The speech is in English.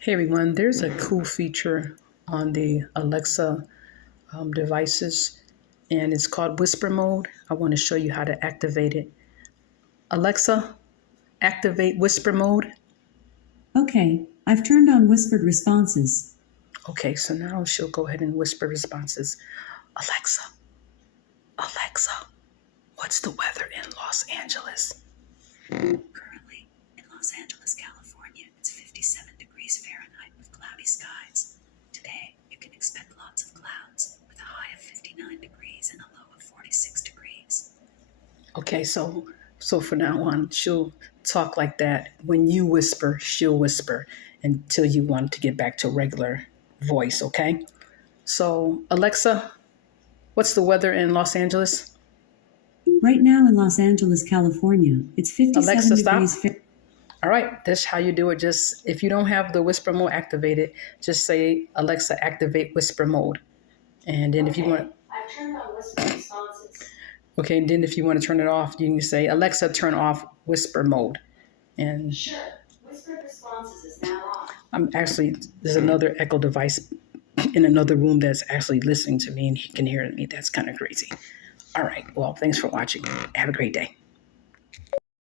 Hey everyone, there's a cool feature on the Alexa devices and it's called Whisper Mode. I want to show you how to activate it. Alexa, activate Whisper Mode. Okay, I've turned on whispered responses. Okay, so now she'll go ahead and whisper responses. Alexa, Alexa, what's the weather in Los Angeles? Currently, in Los Angeles, California, it's 57 degrees Fahrenheit with cloudy skies. Today, you can expect lots of clouds with a high of 59 degrees and a low of 46 degrees. Okay, so for now on, she'll talk like that. When you whisper, she'll whisper until you want to get back to regular voice, okay? So, Alexa, what's the weather in Los Angeles? Right now in Los Angeles, California, it's 57 Alexa, stop. degrees Fahrenheit. All right, that's how you do it. Just if you don't have the whisper mode activated, just say Alexa, activate whisper mode. And then if you want, I've turned on whisper responses. okay, and then if you want to turn it off, you can say Alexa, turn off whisper mode. And Sure, whispered responses is now on. there's another Echo device in another room that's actually listening to me and he can hear me. That's kind of crazy. All right, well, thanks for watching. Have a great day.